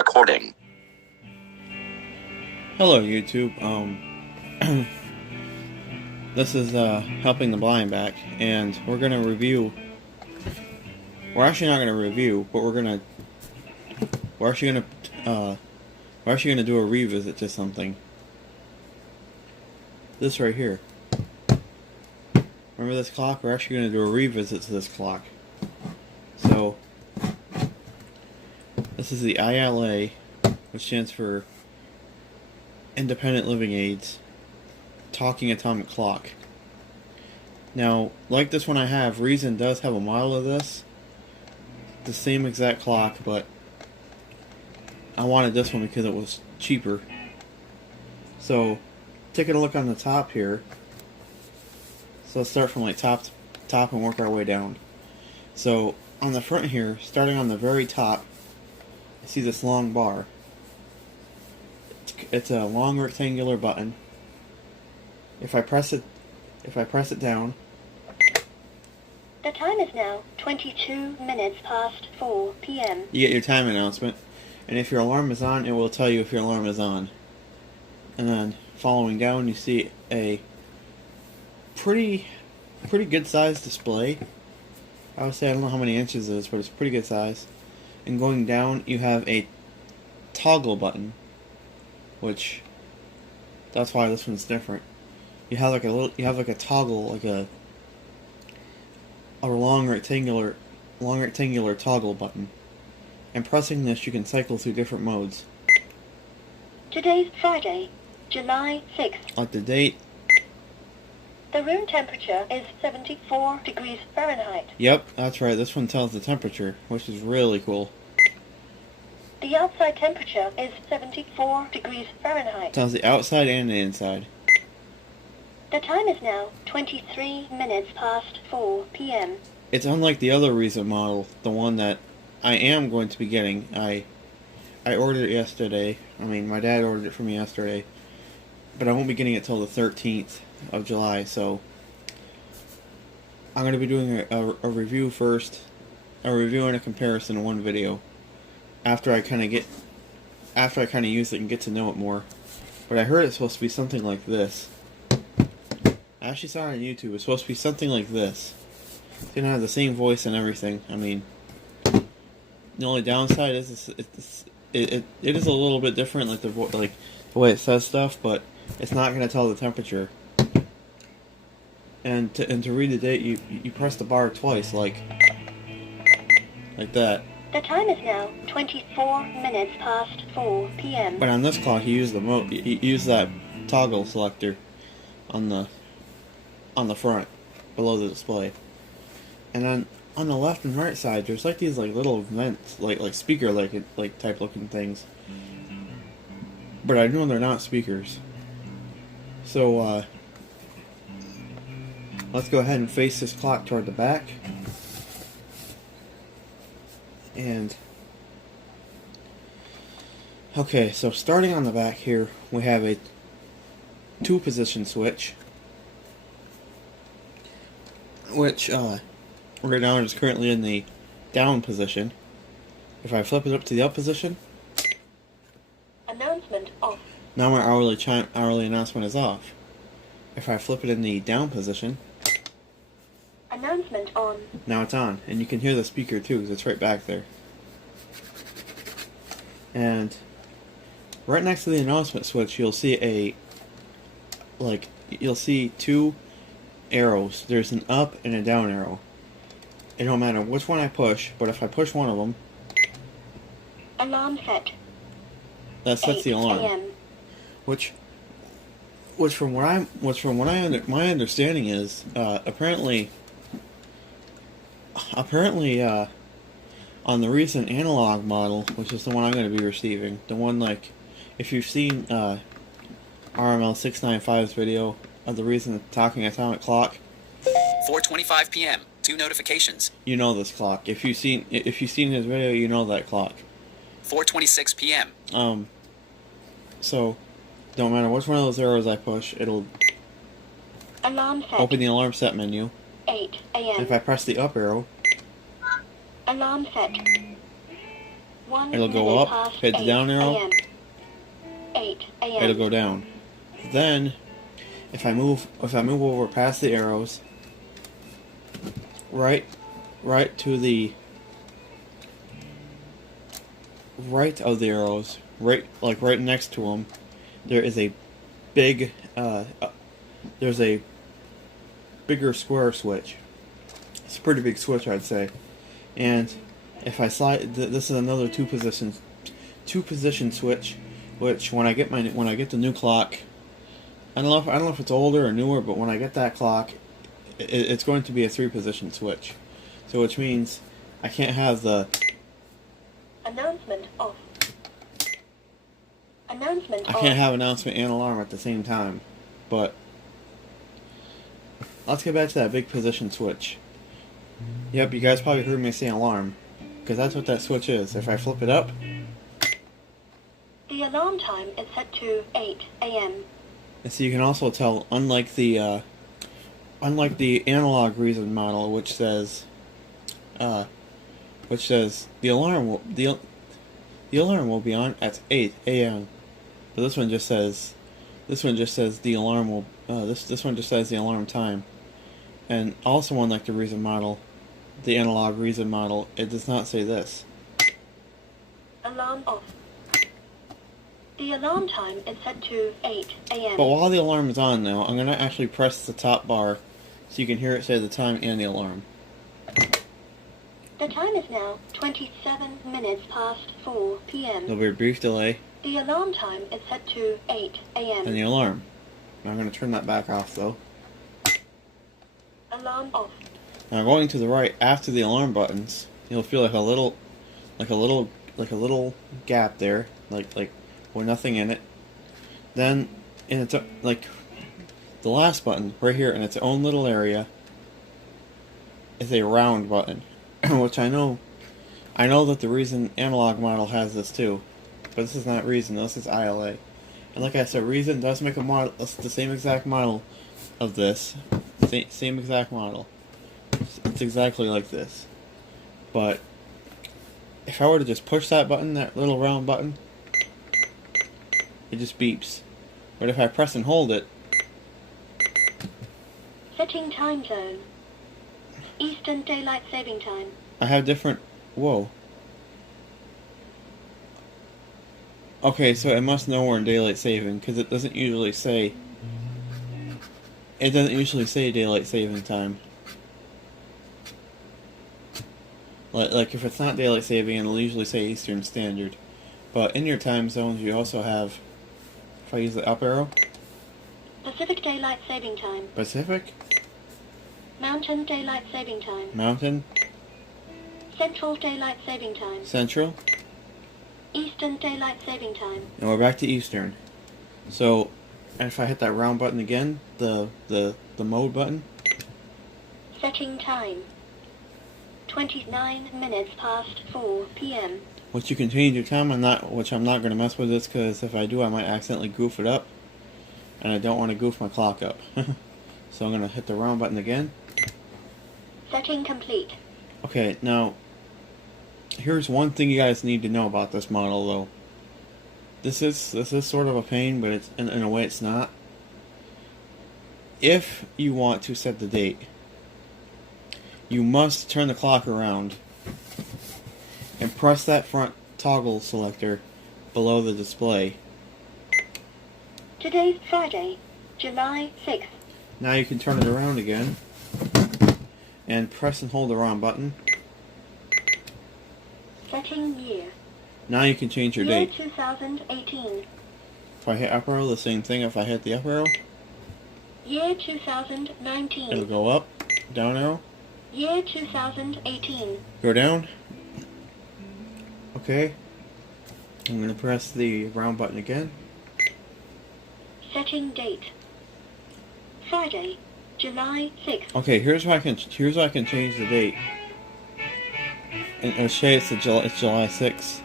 recording. Hello YouTube, this is Helping the Blind Back, and we're gonna review, we're actually not gonna review, but we're actually gonna do a revisit to something. This right here. Remember this clock? We're actually gonna do a revisit to this clock. So, this is the ILA, which stands for Independent Living Aids Talking Atomic Clock. Now, like this one I have, Reason does have a model of this. The same exact clock, but I wanted this one because it was cheaper. So, taking a look on the top here. So let's start from like top and work our way down. So, on the front here, starting on the very top, you see this long bar. It's a long rectangular button. If I press it down, the time is now 22 minutes past 4 p.m. You get your time announcement, and if your alarm is on, it will tell you if your alarm is on. And then following down, you see a pretty good size display. I would say, I don't know how many inches it is, but it's pretty good size. And going down, you have a toggle button, which that's why this one's different. You have like a toggle, like a long rectangular toggle button. And pressing this, you can cycle through different modes. Today's Friday, July 6th. Like the date. The room temperature is 74 degrees Fahrenheit. Yep, that's right. This one tells the temperature, which is really cool. The outside temperature is 74 degrees Fahrenheit. Tells the outside and the inside. The time is now 23 minutes past 4 p.m. It's unlike the other Reason model, the one that I am going to be getting. I ordered it yesterday. I mean, my dad ordered it for me yesterday. But I won't be getting it till the 13th of July, so I'm going to be doing a review first. A review and a comparison in one video. After I kind of use it and get to know it more. But I heard it's supposed to be something like this. I actually saw it on YouTube. It's supposed to be something like this. It's gonna have the same voice and everything. I mean, the only downside is it is a little bit different, like the way it says stuff, but it's not gonna tell the temperature. And to read the date, you press the bar twice, like that. The time is now 24 minutes past 4 p.m. But on this clock, you use you use that toggle selector on the front, below the display. And then on the left and right side, there's like these little vents, like speaker type looking things. But I know they're not speakers. So let's go ahead and face this clock toward the back. And okay, so starting on the back here, we have a 2-position switch, which right now is currently in the down position. If I flip it up to the up position, Announcement off. now my hourly announcement is off. If I flip it in the down position, Announcement on. now it's on, and you can hear the speaker too, because it's right back there. And right next to the announcement switch, you'll see you'll see 2 arrows. There's an up and a down arrow. It don't matter which one I push, but if I push one of them, Alarm set. that sets the alarm. 8 a.m. Which from my understanding is apparently on the recent analog model, which is the one I'm going to be receiving, the one if you've seen RML695's video of the Reason Talking Atomic Clock, 4:25 p.m. 2 notifications. you know this clock. If you've seen his video, you know that clock. 4:26 p.m. So don't matter which one of those arrows I push, it'll Alarm set. open the alarm set menu. 8 a.m. If I press the up arrow, Alarm set. 1 It'll go minute up, past hit the 8 down arrow. a.m. 8 a.m. It'll go down. Then, if I move over past the arrows, right to the right of the arrows, right next to them, there is a big there's a bigger square switch. It's a pretty big switch, I'd say. And if I slide, this is another two position switch, which when I get the new clock, I don't know if it's older or newer, but when I get that clock, it's going to be a 3-position switch. So which means I can't have the announcement off. Announcement I off. can't have announcement and alarm at the same time. But let's get back to that big position switch. Yep, you guys probably heard me say alarm, because that's what that switch is. If I flip it up, The alarm time is set to 8 a.m. and so you can also tell, unlike the analog reason model, which says the alarm will be on at 8 a.m. But this one just says the alarm will this one just says the alarm time. And also, unlike the reason model, the analog reason model, it does not say this. Alarm off. The alarm time is set to 8 a.m. But while the alarm is on now, I'm gonna actually press the top bar so you can hear it say the time and the alarm. The time is now 27 minutes past 4 p.m. There'll be a brief delay, The alarm time is set to 8 a.m. and the alarm. I'm gonna turn that back off though. Alarm off. Now going to the right after the alarm buttons, you'll feel like a little gap there, like with nothing in it. Then, in its like the last button right here in its own little area is a round button, which I know that the Reason analog model has this too, but this is not Reason. This is ILA. And like I said, Reason does make a model, the same exact model of this, same exact model. It's exactly like this. But if I were to just push that button, that little round button, it just beeps. But if I press and hold it, Setting time zone. Eastern Daylight Saving Time. I have different... Whoa. Okay, so it must know we're in daylight saving, because it doesn't usually say... It doesn't usually say daylight saving time. Like if it's not daylight saving, it'll usually say Eastern Standard. But in your time zones, you also have... If I use the up arrow... Pacific Daylight Saving Time. Pacific, Mountain Daylight Saving Time. Mountain, Central Daylight Saving Time. Central, Eastern Daylight Saving Time. and we're back to Eastern. So, if I hit that round button again, the mode button, Setting time. 29 minutes past 4 p.m. which you can change your time. Which I'm not going to mess with this, because if I do, I might accidentally goof it up, and I don't want to goof my clock up. So I'm going to hit the round button again. Setting complete. Okay, now, here's one thing you guys need to know about this model, though. This is sort of a pain, but it's in a way it's not. If you want to set the date, you must turn the clock around and press that front toggle selector below the display. Today's Friday, July 6th. Now you can turn it around again and press and hold the round button. Setting year. Now you can change your Year date. 2018. If I hit up arrow, the same thing. If I hit the up arrow, Year 2019. it'll go up. Down arrow, Year 2018. go down. Okay. I'm going to press the round button again. Setting date. Friday, July 6th. Okay, here's how I can change the date. And it'll say it's July 6th.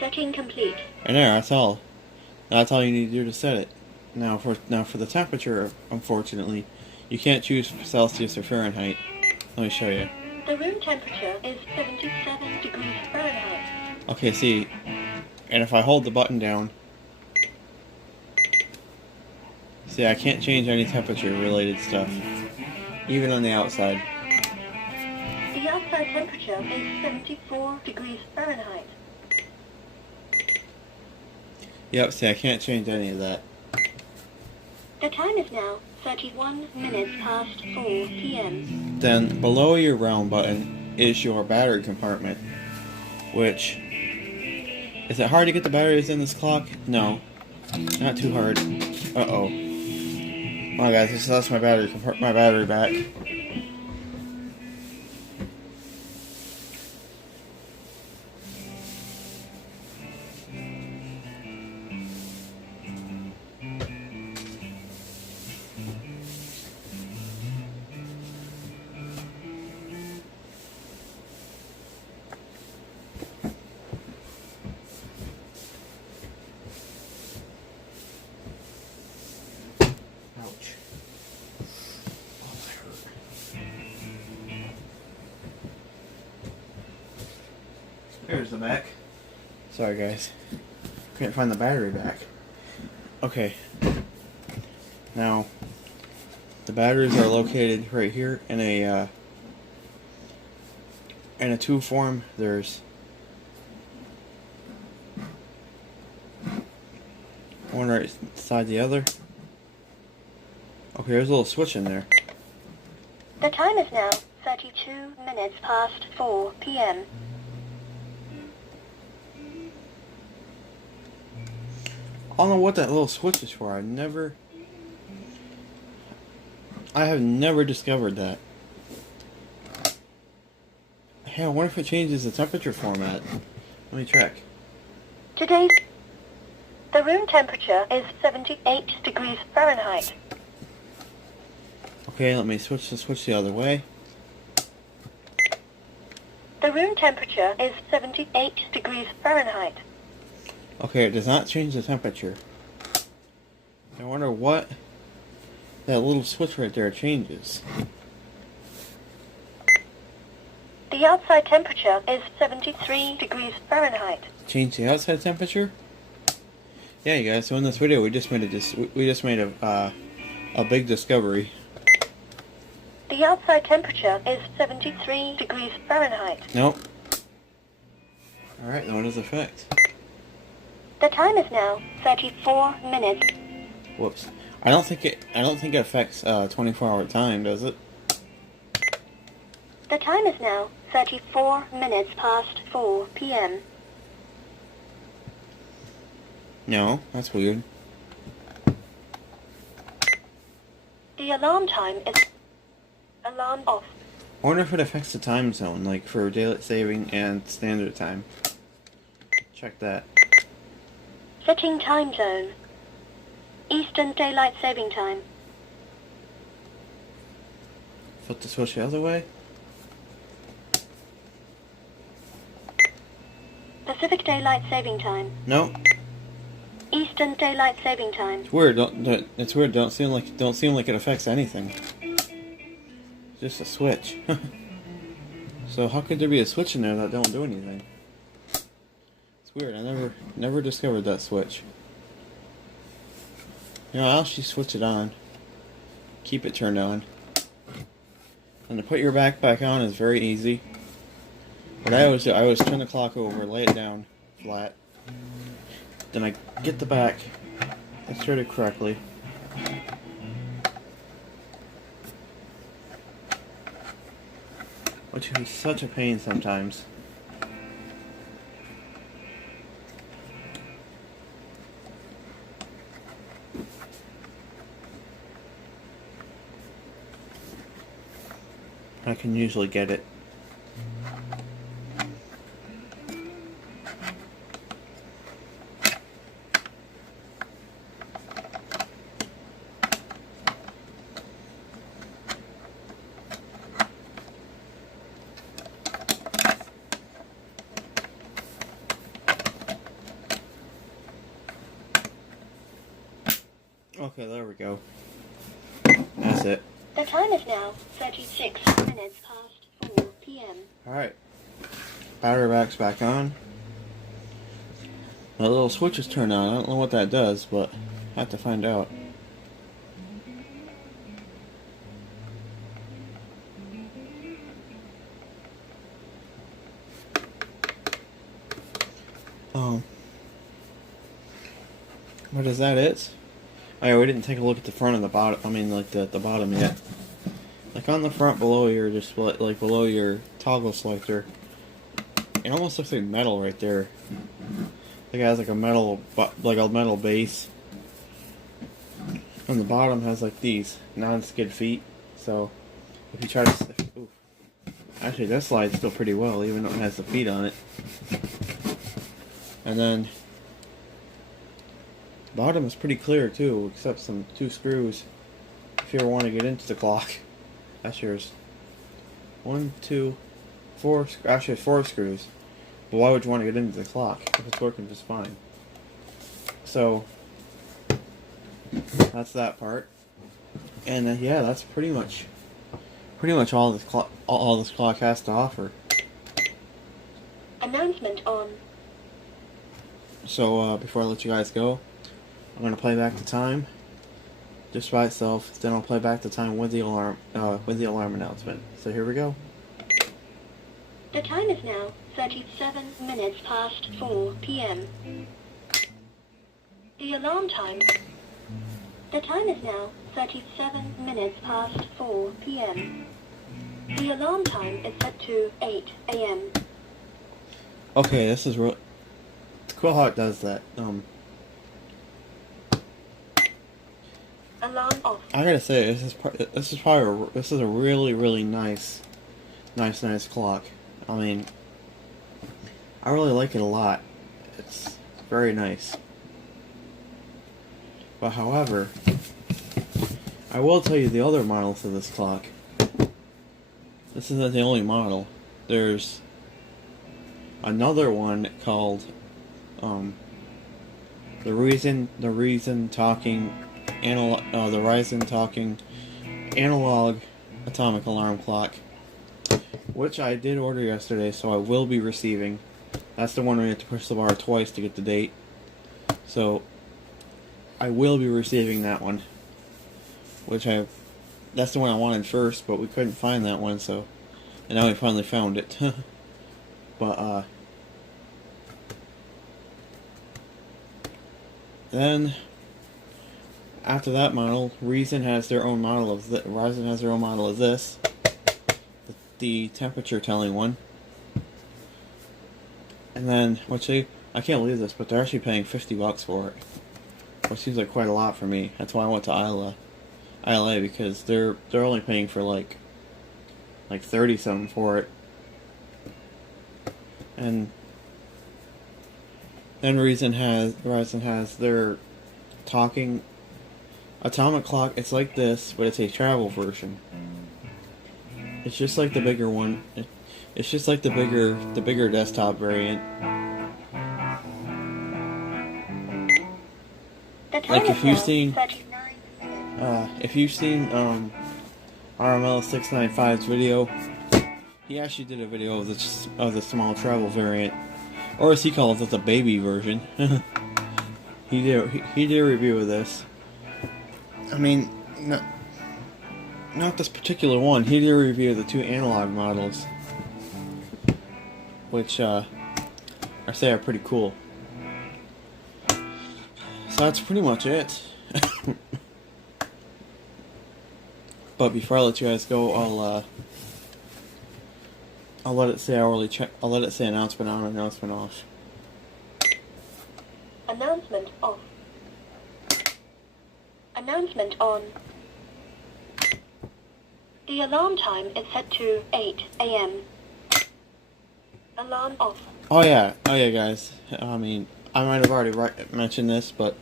Setting complete. And there, that's all. That's all you need to do to set it. Now for the temperature, unfortunately, you can't choose Celsius or Fahrenheit. Let me show you. The room temperature is 77 degrees Fahrenheit. Okay, see, and if I hold the button down, see, I can't change any temperature related stuff, even on the outside. The outside temperature is 74 degrees Fahrenheit. Yep, see, I can't change any of that. The time is now 31 minutes past 4 p.m. Then below your round button is your battery compartment, which, is it hard to get the batteries in this clock? No, not too hard. Uh-oh. Oh guys, I just lost my battery back. Ouch. Oh, that hurt. There's the back. Sorry guys. Can't find the battery back. Okay. Now, the batteries are located right here in a tube form. There's one right beside the other. Okay, there's a little switch in there. The time is now 32 minutes past 4 p.m. I don't know what that little switch is for. I have never discovered that. Hey, I wonder if it changes the temperature format. Let me check. The room temperature is 78 degrees Fahrenheit. Okay, let me switch the other way. The room temperature is 78 degrees Fahrenheit. Okay, it does not change the temperature. I wonder what that little switch right there changes. The outside temperature is 73 degrees Fahrenheit. Change the outside temperature? Yeah, you guys. So in this video, we just made a big discovery. The outside temperature is 73 degrees Fahrenheit. Nope. All right, then what does it affect? The time is now 34 minutes. Whoops. I don't think it affects 24-hour time, does it? The time is now 34 minutes past 4 p.m. No, that's weird. The alarm time is alarm off. I wonder if it affects the time zone, like for daylight saving and standard time. Check that. Setting time zone. Eastern Daylight Saving Time. Flip the switch the other way. Pacific Daylight Saving Time. Nope. Eastern Daylight Saving Time. It's weird. It's weird. Don't seem like it affects anything. Just a switch. So how could there be a switch in there that don't do anything? It's weird. I never discovered that switch. You know, I'll actually switch it on. Keep it turned on. And to put your back on is very easy. What I always do, I always turn the clock over, lay it down flat. Then I get the back inserted correctly. Which is such a pain sometimes. I can usually get it. Okay, there we go. That's it. The time is now 36 minutes past 4 p.m. Alright. Battery back's back on. The little switch is turned on. I don't know what that does, but I have to find out. What is that? Oh yeah, we didn't take a look at the front and the bottom. I mean, like the bottom yet. Like on the front below your display, like below your toggle selector, it almost looks like metal right there. Like it has like a metal base. On the bottom has like these non-skid feet. So if you try to, ooh, actually that slides still pretty well, even though it has the feet on it. And then bottom is pretty clear too, except some 2 screws. If you ever want to get into the clock, that's yours. 1, 2, 4. Actually, 4 screws. But why would you want to get into the clock if it's working just fine? So that's that part. And then yeah, that's pretty much all this clock. All this clock has to offer. Announcement on. So before I let you guys go, I'm gonna play back the time just by itself. Then I'll play back the time with the alarm announcement. So here we go. The time is now 37 minutes past 4 p.m. The alarm time. The time is now 37 minutes past 4 p.m. The alarm time is set to 8 a.m. Okay, this is real. It's cool how it does that. Alarm off. I gotta say, this is a really nice clock. I mean, I really like it a lot. It's very nice. But however, I will tell you the other models of this clock. This isn't the only model. There's another one called the Ryzen talking analog atomic alarm clock, which I did order yesterday, so I will be receiving. That's the one where you have to push the bar twice to get the date. So I will be receiving that one, that's the one I wanted first, but we couldn't find that one, so, and now we finally found it. But then after that model, Ryzen has their own model of this, the temperature telling one. And then, I can't believe this, but they're actually paying $50 for it, which seems like quite a lot for me. That's why I went to ILA, because they're only paying for like 30 something for it. And then Ryzen has their talking atomic clock. It's like this, but it's a travel version. It's just like the bigger one. It's just like the bigger desktop variant. Like if you've seen RML 695's video, he actually did a video of the small travel variant, or as he calls it, the baby version. He did a review of this. I mean, not this particular one. He did a review of the 2 analog models, which I say are pretty cool. So that's pretty much it. But before I let you guys go, I'll let it say I'll let it say announcement on, announcement off. Announcement off. Announcement on. The alarm time is set to 8 a.m. Alarm off. Oh yeah, guys. I mean, I might have already mentioned this, but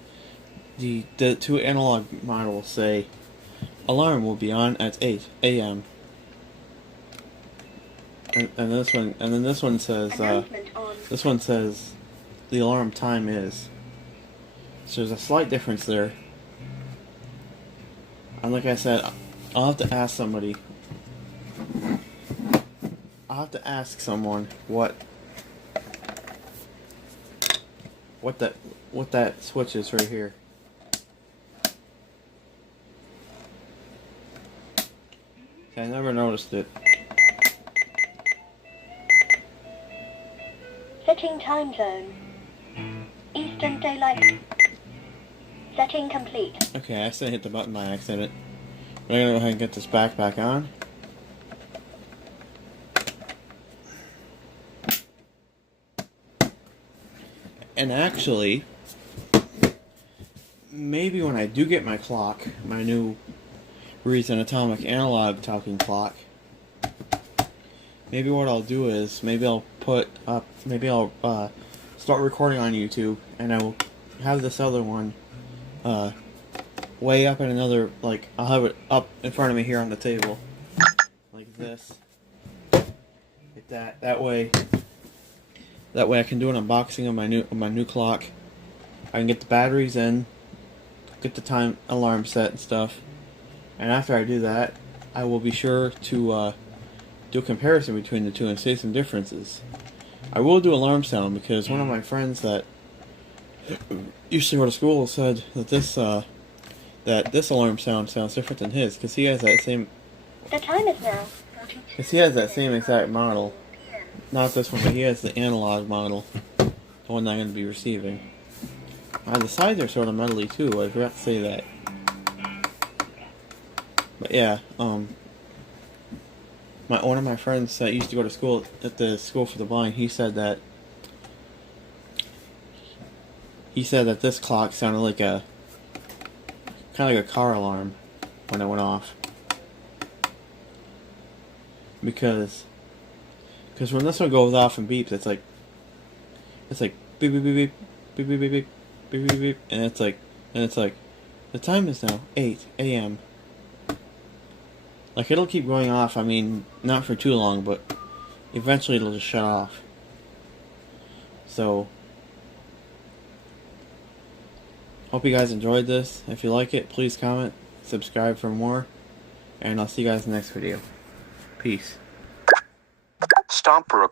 the 2 analog models say alarm will be on at 8 a.m. And this one says this one says the alarm time is. So there's a slight difference there. And like I said, I'll have to ask somebody. I'll have to ask someone what that switch is right here. I never noticed it. Setting time zone. Eastern Daylight. Setting complete. Okay, I accidentally hit the button by accident. But I'm gonna go ahead and get this back on. And actually, maybe when I do get my clock, my new Reason Atomic Analog talking clock, maybe what I'll do is, maybe I'll start recording on YouTube, and I will have this other one way up in another, like, I'll have it up in front of me here on the table, like this. Like that. That way I can do an unboxing of my new clock. I can get the batteries in, get the time alarm set and stuff, and after I do that, I will be sure to do a comparison between the two and see some differences. I will do alarm sound because one of my friends that used to go to school said that this alarm sound sounds different than his, because he has that same. The time is now. Because he has that same exact model. Not this one, but he has the analog model. The one that I'm going to be receiving. The sides are sort of metally too, I forgot to say that. But yeah, one of my friends that used to go to school at the School for the Blind, he said that this clock sounded like kind of like a car alarm when it went off. Because when this one goes off and beeps, it's like beep beep beep beep beep beep beep beep beep beep beep, and it's like the time is now 8 a.m. Like, it'll keep going off. I mean, not for too long, but eventually it'll just shut off. So, hope you guys enjoyed this. If you like it, please comment, subscribe for more, and I'll see you guys in the next video. Peace. Stop for a